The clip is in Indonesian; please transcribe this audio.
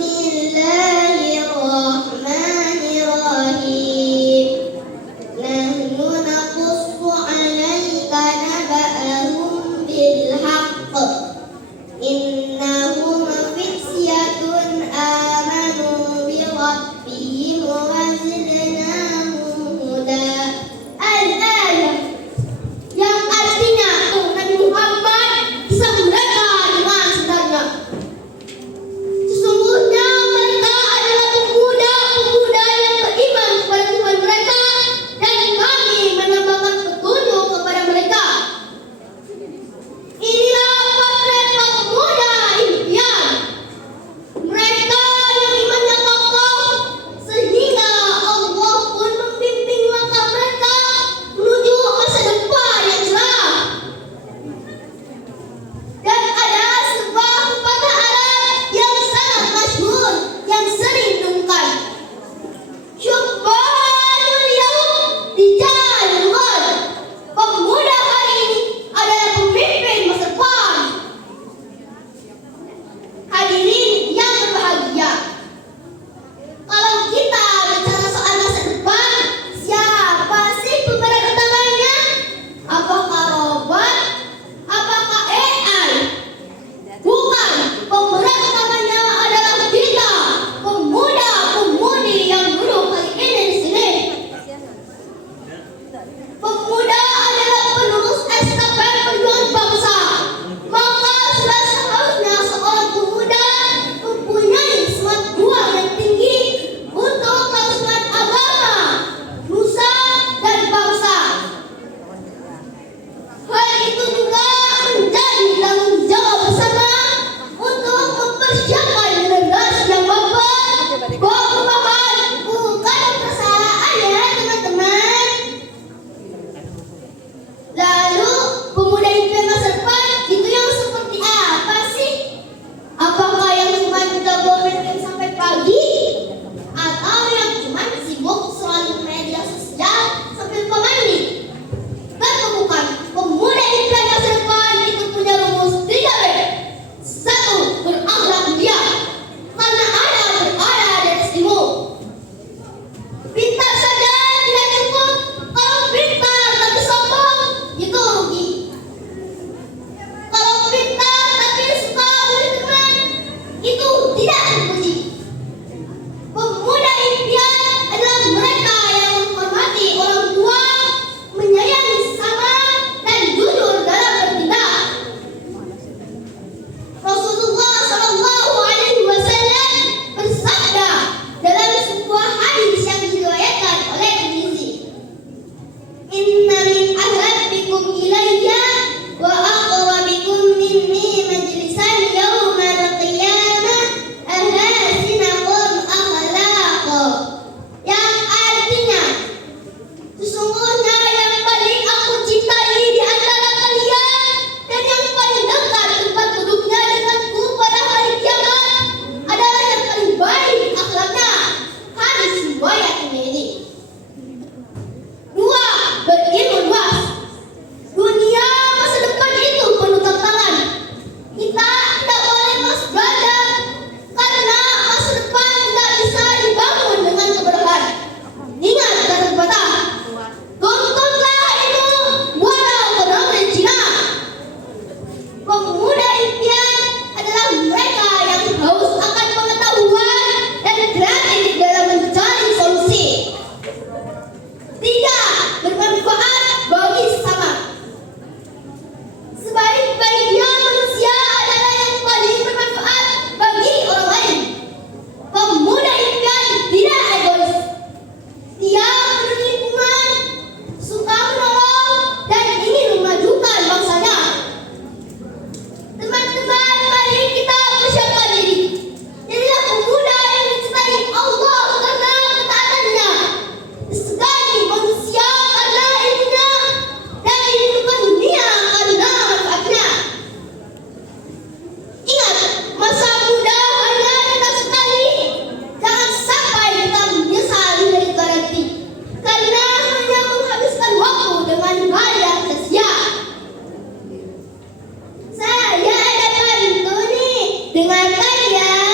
Bismillahirrahmanirrahim. Nahnu naqussu 'alaika naba'ahum bil haqq. Innahum fityatun amanu bi rabbihim wa zidnahum huda. Al-ayah yang artinya Nabi Muhammad bisa mereka dengan sebenarnya. Sesungguhnya mereka adalah pemuda-pemuda yang beriman kepada Tuhan mereka, dan kami menambahkan petunjuk kepada mereka. Inilah potret pemuda impian. Mereka yang imannya kokoh sehingga Allah pun membimbing langkah mereka menuju masa depan yang cerah. Dan ada sebuah pepatah Arab yang sangat masyhur yang sering didengungkan. Syubbanul yaum rijalul ghad. Pemuda hari ini adalah pemimpin masa depan. Hadirin yang berbahagia, kalau kita bicara soal masa depan, siapa sih pemeran utamanya? Apakah robot? Apakah AI? Bukan, pemeran utamanya adalah kita, pemuda-pemudi yang duduk hari ini di sini. Pemuda adalah penerus estafet perjuangan bangsa. Maka sudah seharusnya seorang pemuda mempunyai semangat juang yang tinggi untuk kelangsungan agama, nusa, dan bangsa. Hal itu juga menjadi tanggung jawab bersama untuk mempersiapkan generasi yang bapak perubahan, bukan perasaan ya teman-teman. Lalu pemuda impian masa depan itu yang seperti apa sih? Apakah yang cuma jago main game sampai pagi, atau yang cuma sibuk selalu media sosial sambil lupa mandi? Tentu bukan. Pemuda impian masa depan itu punya rumus 3B. 1. Berakhlak mulia, karena berada di atas ilmu. Pintar saja tidak cukup. Kalau pintar tapi sombong, itu rugi. Kalau pintar tapi suka beri teman, itu tidak terpuji. Pemuda impian adalah mereka yang menghormati orang tua, menyayangi sesama, dan jujur dalam bertindak. Rasulullah SAW bersabda dalam sebuah hadis yang diriwayatkan oleh Tirmidzi, "Inna min ahabbikum ilayya wa aqrabikum minni majlisan yaumal qiyamah ahsinakum akhlaqa." Yang artinya, sesungguhnya yang paling aku cintai di antara kalian dan yang paling dekat tempat duduknya denganku pada hari kiamat adalah yang paling baik akhlaknya. Hadis riwayat Tirmidzi. 2. Berilmu luas. Dunia masa depan itu penuh tantangan. Kita tidak boleh malas belajar, karena masa depan tidak bisa dibangun dengan kebodohan. Ingat kata pepatah, tuntutlah ilmu walau dengan Cina. Pemuda impian adalah mereka yang haus akan pengetahuan dan kreatif dalam mencari solusi. 3. Bermanfaat bagi sesama. Sebaik-baiknya manusia adalah yang paling bermanfaat bagi orang lain. Pemuda impian tidak egois. Dia peduli lingkungan, suka menolong, dan ingin memajukan bangsanya. Teman-teman, mari kita persiapkan diri. Jadilah pemuda yang mencintai Allah karena ketaatannya, disegani manusia karena ilmunya, dan dihidupkan dunia karena manfaatnya. Ingat, masa muda hanya datang sekali. Jangan sampai kita menyesal dari garanti, karena hanya menghabiskan waktu dengan hal yang sia-sia. Saya ada pantun nih dengan kalian.